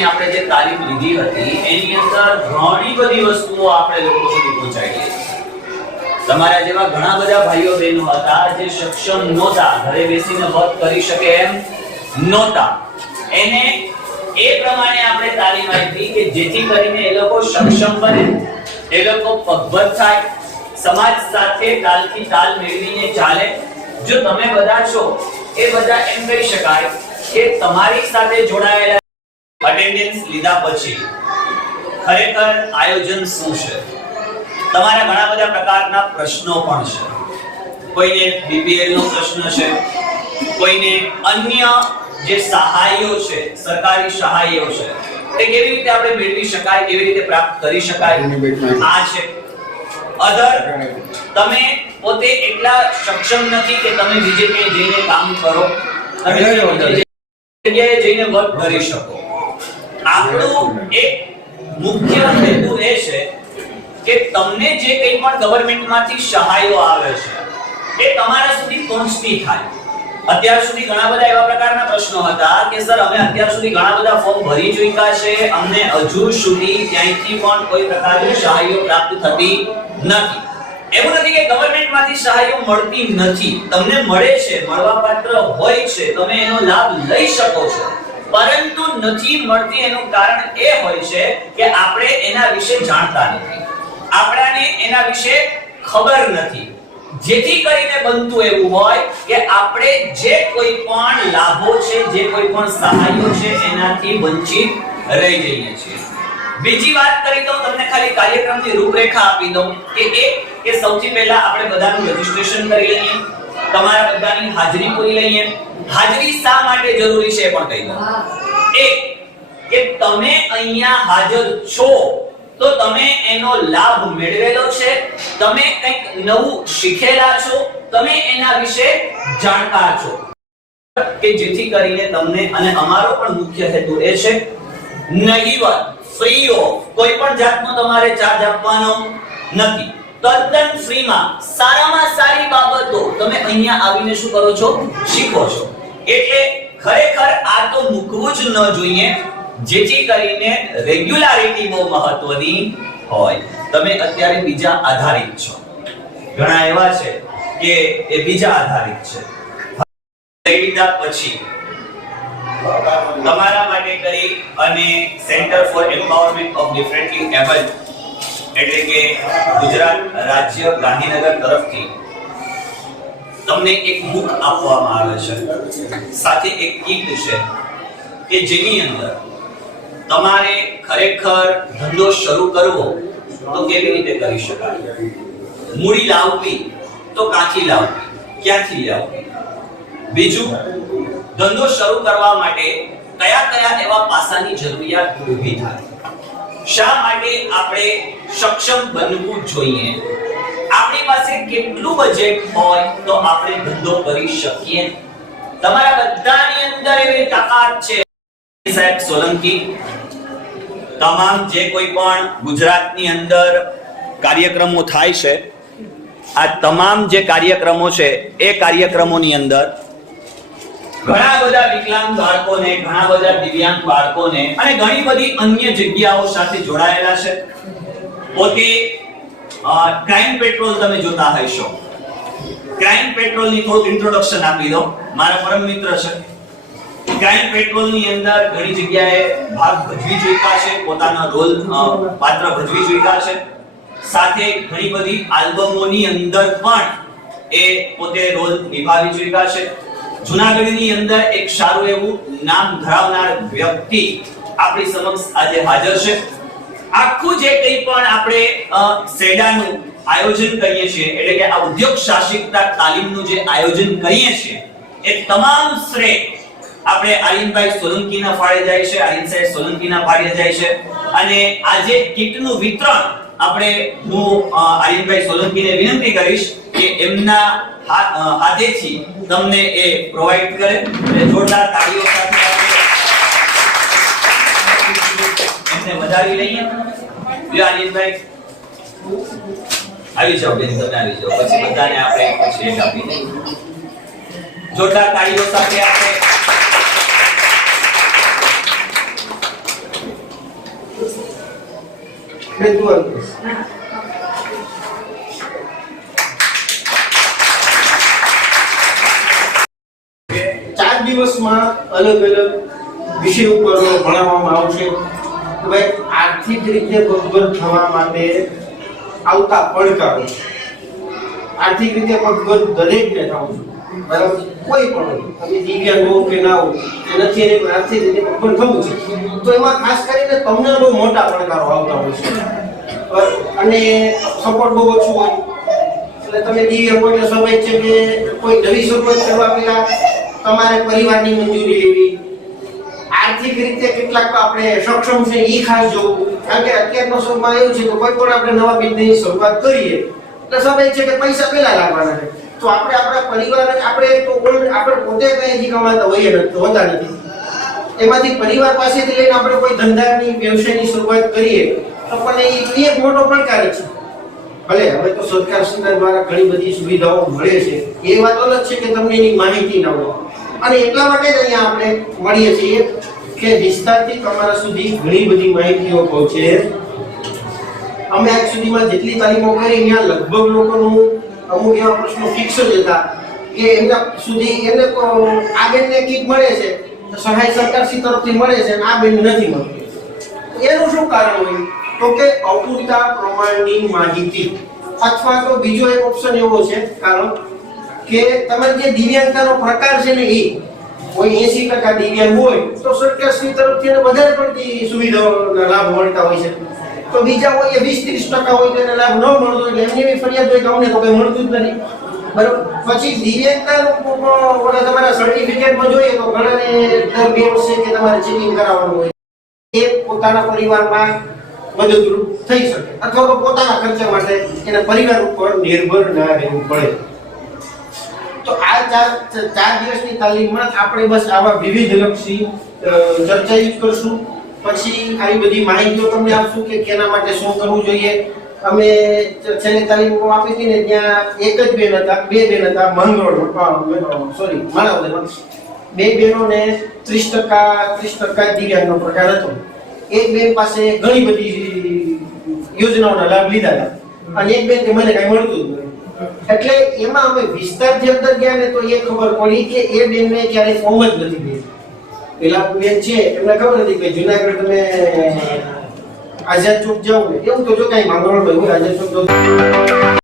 વર્ષની આપણે જે તાલીમ લીધી હતી એની અંદર ઘણી બધી વસ્તુઓ આપણે લોકો સુધી પહોંચાડી છે. તમારા જેવા ઘણા બધા ભાઈઓ બહેનો હતા જે સક્ષમ નહોતા, ઘરે બેસીને વર્ક કરી શકે એમ નહોતા, એને એ પ્રમાણે આપણે તાલીમ આપી કે જેથી કરીને એ લોકો સક્ષમ બને, એ લોકો પગભર થાય, સમાજ સાથે તાલથી તાલ મેળવીને ચાલે. જો તમે બધા છો એ બધા એમ કહી શકાય કે તમારી સાથે જોડાયેલા અટેન્ડન્સ લીધા પછી ખરેખર આયોજન શું છે. તમારા ઘણા બધા પ્રકારના પ્રશ્નો પણ છે. કોઈને બીપીએલ નો પ્રશ્ન છે, કોઈને અન્ય જે સહાયો છે, સરકારી સહાયો છે, તે કેવી રીતે આપણે મેળવી શકાય, કેવી રીતે પ્રાપ્ત કરી શકાય, આ છે. અધર તમે પોતે એટલા સક્ષમ નથી કે તમે બીજે ક્યાંય જઈને કામ કરો, તમે જગ્યાએ જઈને વર્ક કરી શકો. આપણો એક મુખ્ય હેતુ એ છે કે તમને જે કંઈ પણ ગવર્નમેન્ટમાંથી સહાયો આવે છે એ તમારા સુધી પહોંચતી થાય. અત્યાર સુધી ઘણા બધા એવા પ્રકારના પ્રશ્નો હતા કે સર અમે અત્યાર સુધી ઘણા બધા ફોર્મ ભરી ચૂક્યા છે, અમને હજુ સુધી ક્યાંયથી પણ કોઈ પ્રકારની સહાયો પ્રાપ્ત થતી નથી. એવું નથી કે ગવર્નમેન્ટમાંથી સહાયો મળતી નથી, તમને મળે છે, મળવાપાત્ર હોય છે, તમે એનો લાભ લઈ શકો છો, પરંતુ નથી મળતી એનું કારણ એ હોય છે કે આપણે એના વિશે જાણતા નથી, આપણાને એના વિશે ખબર નથી. જેથી કરીને બનતું એવું હોય કે આપણે જે કોઈ પણ લાભો છે, જે કોઈ પણ સહાયો છે એનાથી વંચિત રહી જઈએ છીએ. બીજી વાત કરી તો તમને ખાલી કાર્યક્રમની રૂપરેખા આપી દઉં કે સૌથી પહેલા આપણે બધાનું રજીસ્ટ્રેશન કરી લઈએ, તમારા બધાની હાજરી પૂરી લઈએ. હાજરી શા માટે જરૂરી છે પણ કહી દઉં. એક કે તમે અહીંયા હાજર છો તો તમે એનો લાભ મેળવેલો છે, તમે કંઈક નવું શીખેલા છો, તમે એના વિશે જાણકાર છો, કે જેથી કરીને તમને, અને અમારો પણ મુખ્ય હેતુ એ છે નહીવત ફ્રી ઓફ કોઈ પણ જાતનો તમારે ચાર્જ આપવાનો નથી, તદ્દન ફ્રીમાં સારામાં સારી બાબતો તમે અહીંયા આવીને શું કરો છો, શીખો છો. એટલે ખરેખર આ તો મૂકવું જ ન જોઈએ, જેથી કરીને રેગ્યુલારિટી બહુ મહત્વની હોય. તમે અત્યારે બીજા આધારિત છો, ઘણા એવા છે કે એ બીજા આધારિત છે. લીધા પછી તમારા માટે કરી અને centre for empowerment of differently abled એટલે કે ગુજરાત રાજ્ય ગાંધીનગર તરફથી તમને એક બુક આપવામાં આવે છે, સાથે એક કીટ છે કે જેની અંદર તમારે ખરેખર ધંધો શરૂ કરવો તો કેવી રીતે કરી શકાય, મૂડી લાવવી તો ક્યાંથી લાવવી, ક્યાંથી લાવવી, બીજું ધંધો શરૂ કરવા માટે કયા કયા એવા પાસાની જરૂરિયાત ઊભી થાય, શા માટે આપણે સક્ષમ બનવું જોઈએ, આપણી પાસે કેટલું બજેટ હોય તો આપણે ધંધો કરી શકીએ. તમારા બધાની અંદર એવી તાકાત છે. સાહેબ સોલંકી તમામ જે કોઈ પણ ગુજરાતની અંદર કાર્યક્રમો થાય છે, આ તમામ જે કાર્યક્રમો છે એ કાર્યક્રમોની અંદર ઘણા બધા વિકલાંગ બાળકોને, ઘણા બધા દિવ્યાંગ બાળકોને અને ઘણી બધી અન્ય જગ્યાઓ સાથે જોડાયેલા છે. પોતે ક્રાઇમ પેટ્રોલ તમે જોતા હશો, ક્રાઇમ પેટ્રોલની થોડું ઇન્ટ્રોડક્શન આપી દો. મારા પરમ મિત્ર છે, ક્રાઇમ પેટ્રોલની અંદર ઘણી જગ્યાએ ભાગ ભજવી ચૂક્યા છે, પોતાનો રોલ પાત્ર ભજવી ચૂક્યા છે, સાથે ઘણી બધી આલ્બમોની અંદર પણ એ પોતે રોલ નિભાવી ચૂક્યા છે. જૂનાગઢની અંદર એક સારું એવું નામ ધરાવનાર વ્યક્તિ આપણી સમક્ષ આજે હાજર છે. આખું જે કંઈ પણ આપણે સેડાનું આયોજન કરીએ છીએ, એટલે કે આ ઉદ્યોગ સાહસિકતા તાલીમનું જે આયોજન કરીએ છીએ, એ તમામ શ્રેય આપણે આર્યનભાઈ સોલંકીના ફાળે જાય છે, આર્યન સાહેબ સોલંકીના ફાળે જાય છે. અને આજે કીટનું વિતરણ આપણે હું આર્યનભાઈ સોલંકીને વિનંતી કરીશ કે એમના હાથેથી તમને એ પ્રોવાઈડ કરે. જોરદાર તાળીઓ સાથે એમને વધાવી લઈએ. આર્યનભાઈ આવી જાઓ બેન, તમે આવી જાઓ, પછી બધાને આપણે પછી આપી દઈએ. જોરદાર તાળીઓ સાથે આપણે ચાર દિવસમાં અલગ અલગ વિષય ઉપર ભણાવવામાં આવશે. ભાઈ આર્થિક રીતે પગભર થવા માટે આવતા પડકારો, આર્થિક રીતે પગભર દરેકને થવું છે, બરાબર? કોઈ પણ તમે દિવ્યાંગ હો કે ના હો કે નથી એને આર્થિક રીતે પગભર થવું છે, તો એમાં ખાસ કરીને તમને બહુ મોટા પડકારો આવતા હોય છે અને સપોર્ટ બહુ ઓછું હોય. એટલે તમે દિવ્યાંગ હોય એટલે સ્વાભાવિક છે કે કોઈ નવી શરૂઆત કરવા પહેલા તમારે પરિવારની મંજૂરી લેવી, આર્થિક રીતે કેટલાક આપણે સક્ષમ છે એ ખાસ જોવું. કારણ કે અત્યારનો સમયમાં એવું છે કે કોઈ પણ આપણે નવા બિઝનેસની શરૂઆત કરીએ એટલે સ્વાભાવિક છે કે પૈસા પહેલા લાગવાના છે. તો આપણે આપણા પરિવાર આપણે પોતે કઈ હજી કમાતા હોઈએ હોતા નથી, એમાંથી પરિવાર પાસેથી લઈને આપણે કોઈ ધંધાની વ્યવસાયની શરૂઆત કરીએ તો પણ એ એક મોટો પડકાર છે. ભલે હવે તો સરકાર દ્વારા ઘણી બધી સુવિધાઓ મળે છે, એ વાત અલગ છે કે તમને એની માહિતી ના હોય, અને એટલા માટે જ અહીંયા આપણે મળીએ છીએ કે વિસ્તારથી તમારા સુધી ઘણી બધી માહિતીઓ પહોંચે. અમે આજ સુધીમાં જેટલી તાલીમો કરી ત્યાં લગભગ લોકોનું અમુક એવા પ્રશ્નો ફિક્સ જ હતા કે એમના સુધી એને આ બેનને કીટ મળે છે, સહાય સરકારશ્રી તરફથી મળે છે, આ બેન નથી મળતી. એનું શું કારણ હોય? તો કે અપૂરતા પ્રમાણની માહિતી, અથવા તો બીજો એક ઓપ્શન એવો છે કારણ કે તમારે જે દિવ્યાંગતાનો પ્રકાર છે ને એ કોઈ 80% દિવ્યાંગ હોય તો સરકારશ્રી તરફથી એને વધારે પડતી સુવિધાઓના લાભ મળતા હોય છે, તો બીજા હોય એ 20-30% હોય તો એને લાભ ન મળતો એટલે એમની એવી ફરિયાદ હોય કે અમને તો કંઈ મળતું જ નથી, બરાબર? પછી દિવ્યાંગતાનું તમારા સર્ટિફિકેટમાં જોઈએ તો ઘણાને દર 2 વર્ષે કે તમારે ચેકિંગ કરાવવાનું હોય, એ પોતાના પરિવારમાં મદદરૂપ થઈ શકે અથવા તો પોતાના ખર્ચા માટે એના પરિવાર ઉપર નિર્ભર ના રહેવું પડે. તો આ 4 દિવસની તાલીમમાં આપણે બસ આવા વિવિધ લક્ષી ચર્ચા જ કરશું. પછી આવી બધી માહિતીઓ તમને આપશું કે કેના માટે શું કરવું જોઈએ. અમે છેલ્લે તાલીમ આપી હતી ને ત્યાં એક જ બેન હતા, 2 બેન હતા માણાવદરમાં, 2 બહેનોને 30% દિવ્યાંગનો પ્રકાર હતો. એક બેન પાસે ઘણી બધી યોજનાઓના લાભ લીધા હતા અને એક બેન કે મને કઈ મળતું જ નથી. એટલે એમાં અમે વિસ્તારથી અંદર ગયા ને તો એ ખબર પડી કે એ બેનને ક્યારેય ફોર્મ જ નથી દીધું. પેલા બેન છે એમને ખબર નથી કે જુનાગઢ તમે આઝાદ ચોક જાઓ ને એવું તો જો કઈ માંગરોળ હોય આઝાદ ચોક